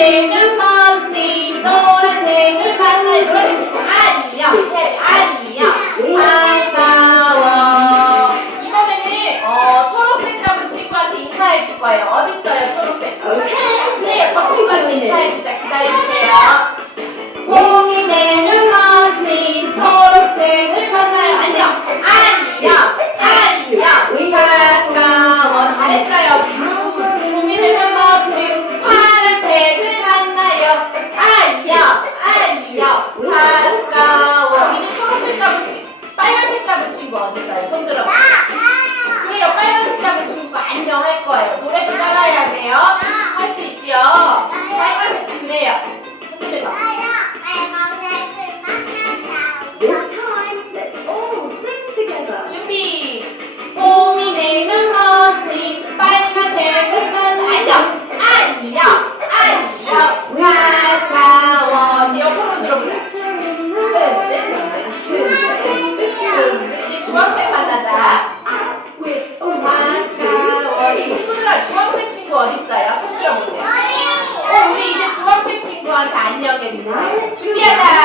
노란색을 먹니 노란색을 만날 수 안녕 안녕 아까워 이번에는 어, 초록색 잡은 친구한테 인사해줄 거예요. 어딨어요 초록색? 네, 저 친구한테 네, 인사해주자. 기다려 dediler. Bir de